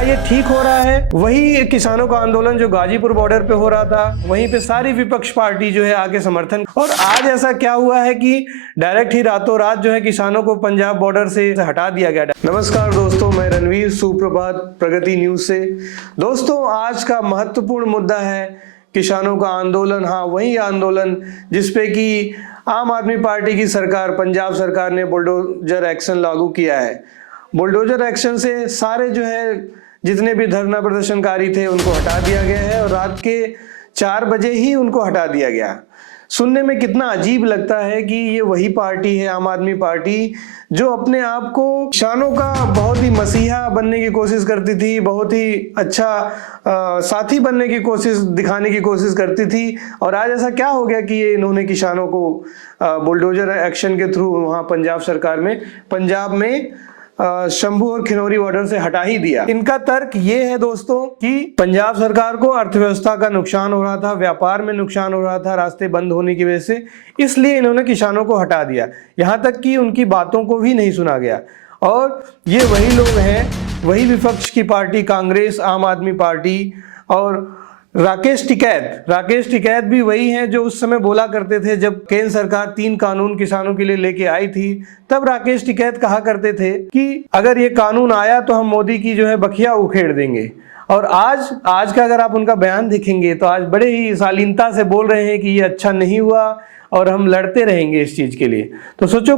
क्या ये ठीक हो रहा है? वही किसानों का आंदोलन जो गाजीपुर बॉर्डर पे हो रहा था, वहीं पे सारी विपक्ष पार्टी जो है आगे समर्थन। और आज ऐसा क्या हुआ है कि डायरेक्ट ही रातों रात जो है किसानों को पंजाब बॉर्डर से हटा दिया गया। नमस्कार दोस्तों, मैं रणवीर, सुप्रभात प्रगति न्यूज से। दोस्तों, आज का महत्वपूर्ण मुद्दा है किसानों का आंदोलन। हाँ, वही आंदोलन जिसपे कि आम आदमी पार्टी की सरकार, पंजाब सरकार ने बुलडोजर एक्शन लागू किया है। बुलडोजर एक्शन से सारे जो है जितने भी धरना प्रदर्शनकारी थे उनको हटा दिया गया है और रात के 4 बजे ही उनको हटा दिया गया। सुनने में कितना अजीब लगता है कि ये वही पार्टी है, आम आदमी पार्टी, जो अपने आप को किसानों का बहुत ही मसीहा बनने की कोशिश करती थी, बहुत ही अच्छा साथी बनने की कोशिश दिखाने की कोशिश करती थी। और आज ऐसा क्या हो गया कि ये इन्होंने किसानों को बुलडोजर एक्शन के थ्रू वहाँ पंजाब में शंभू और खिनौरी बॉर्डर से हटा ही दिया। इनका तर्क ये है दोस्तों कि पंजाब सरकार को अर्थव्यवस्था का नुकसान हो रहा था, व्यापार में नुकसान हो रहा था रास्ते बंद होने की वजह से, इसलिए इन्होंने किसानों को हटा दिया। यहाँ तक कि उनकी बातों को भी नहीं सुना गया। और ये वही लोग हैं, वही विपक्ष की पार्टी कांग्रेस, आम आदमी पार्टी और राकेश टिकैत भी वही हैं जो उस समय बोला करते थे जब केंद्र सरकार 3 कानून किसानों के लिए लेके आई थी। तब राकेश टिकैत कहा करते थे कि अगर ये कानून आया तो हम मोदी की जो है बखिया उखेड़ देंगे। और आज का अगर आप उनका बयान देखेंगे तो आज बड़े ही शालीनता से बोल रहे हैं कि ये अच्छा नहीं हुआ और हम लड़ते रहेंगे इस चीज के लिए। तो सोचो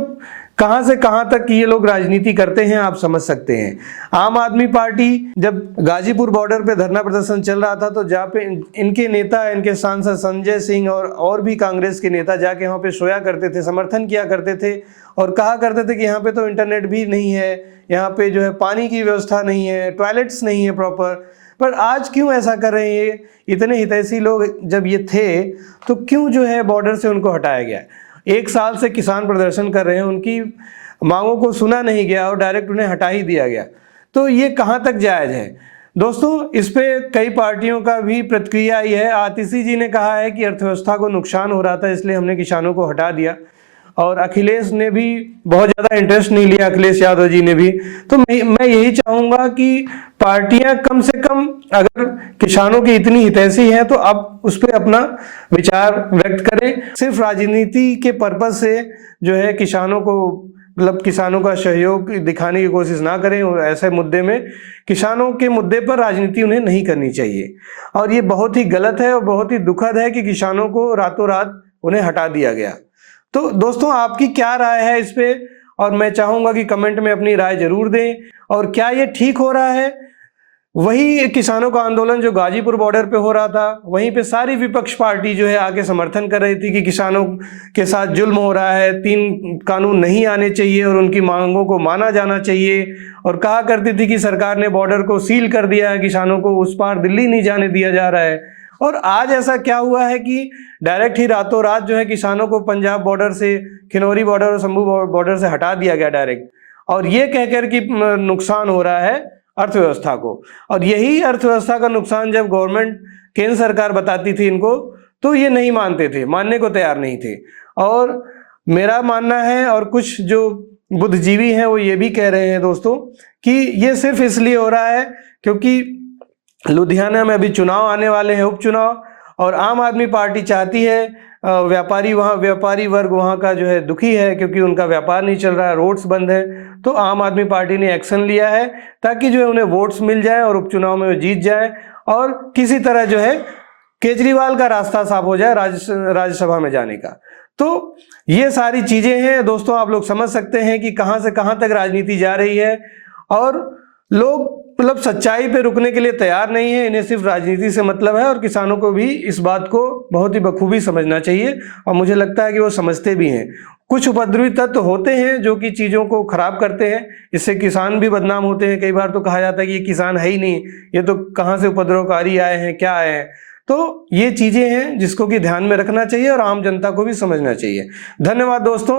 कहां से कहां तक ये लोग राजनीति करते हैं, आप समझ सकते हैं। आम आदमी पार्टी जब गाजीपुर बॉर्डर पे धरना प्रदर्शन चल रहा था तो जहाँ पे इनके नेता, इनके सांसद संजय सिंह और भी कांग्रेस के नेता जाके वहाँ पे सोया करते थे, समर्थन किया करते थे और कहा करते थे कि यहाँ पे तो इंटरनेट भी नहीं है, यहाँ पे जो है पानी की व्यवस्था नहीं है, टॉयलेट्स नहीं है प्रॉपर। पर आज क्यों ऐसा कर रहे हैं? इतने हितैषी लोग जब ये थे तो क्यों जो है बॉर्डर से उनको हटाया गया? 1 साल से किसान प्रदर्शन कर रहे हैं, उनकी मांगों को सुना नहीं गया और डायरेक्ट उन्हें हटा ही दिया गया। तो ये कहां तक जायज है? दोस्तों, इस पे कई पार्टियों का भी प्रतिक्रिया आई है। आतिशी जी ने कहा है कि अर्थव्यवस्था को नुकसान हो रहा था इसलिए हमने किसानों को हटा दिया। और अखिलेश ने भी बहुत ज़्यादा इंटरेस्ट नहीं लिया, अखिलेश यादव जी ने भी। तो मैं यही चाहूँगा कि पार्टियां कम से कम अगर किसानों की इतनी हितैषी हैं तो अब उस पर अपना विचार व्यक्त करें। सिर्फ राजनीति के पर्पज से जो है किसानों को, मतलब किसानों का सहयोग दिखाने की कोशिश ना करें। और ऐसे मुद्दे में, किसानों के मुद्दे पर राजनीति उन्हें नहीं करनी चाहिए। और ये बहुत ही गलत है और बहुत ही दुखद है कि किसानों को रातों रात उन्हें हटा दिया गया। तो दोस्तों, आपकी क्या राय है इस पे? और मैं चाहूंगा कि कमेंट में अपनी राय जरूर दें। और क्या ये ठीक हो रहा है? वही किसानों का आंदोलन जो गाजीपुर बॉर्डर पे हो रहा था, वहीं पे सारी विपक्ष पार्टी जो है आगे समर्थन कर रही थी कि किसानों के साथ जुल्म हो रहा है, 3 कानून नहीं आने चाहिए और उनकी मांगों को माना जाना चाहिए। और कहा करती थी कि सरकार ने बॉर्डर को सील कर दिया है, किसानों को उस पार दिल्ली नहीं जाने दिया जा रहा है। और आज ऐसा क्या हुआ है कि डायरेक्ट ही रातों रात जो है किसानों को पंजाब बॉर्डर से, खिनौरी बॉर्डर और शंभू बॉर्डर से हटा दिया गया डायरेक्ट। और ये कहकर कि नुकसान हो रहा है अर्थव्यवस्था को। और यही अर्थव्यवस्था का नुकसान जब गवर्नमेंट, केंद्र सरकार बताती थी इनको, तो ये नहीं मानते थे, मानने को तैयार नहीं थे। और मेरा मानना है, और कुछ जो बुद्धिजीवी हैं वो ये भी कह रहे हैं दोस्तों, कि ये सिर्फ इसलिए हो रहा है क्योंकि लुधियाना में अभी चुनाव आने वाले हैं, उपचुनाव, और आम आदमी पार्टी चाहती है, व्यापारी वर्ग वहाँ का जो है दुखी है क्योंकि उनका व्यापार नहीं चल रहा है, रोड्स बंद है। तो आम आदमी पार्टी ने एक्शन लिया है ताकि जो है उन्हें वोट्स मिल जाए और उपचुनाव में वो जीत जाए और किसी तरह जो है केजरीवाल का रास्ता साफ हो जाए राज्यसभा में जाने का। तो ये सारी चीजें हैं दोस्तों, आप लोग समझ सकते हैं कि कहां से कहां तक राजनीति जा रही है। और लोग मतलब सच्चाई पे रुकने के लिए तैयार नहीं है, इन्हें सिर्फ राजनीति से मतलब है। और किसानों को भी इस बात को बहुत ही बखूबी समझना चाहिए और मुझे लगता है कि वो समझते भी हैं। कुछ उपद्रवी तत्व होते हैं जो कि चीज़ों को खराब करते हैं, इससे किसान भी बदनाम होते हैं। कई बार तो कहा जाता है कि ये किसान है ही नहीं, ये तो कहाँ से उपद्रवकारी आए हैं, क्या आए हैं। तो ये चीज़ें हैं जिसको कि ध्यान में रखना चाहिए और आम जनता को भी समझना चाहिए। धन्यवाद दोस्तों।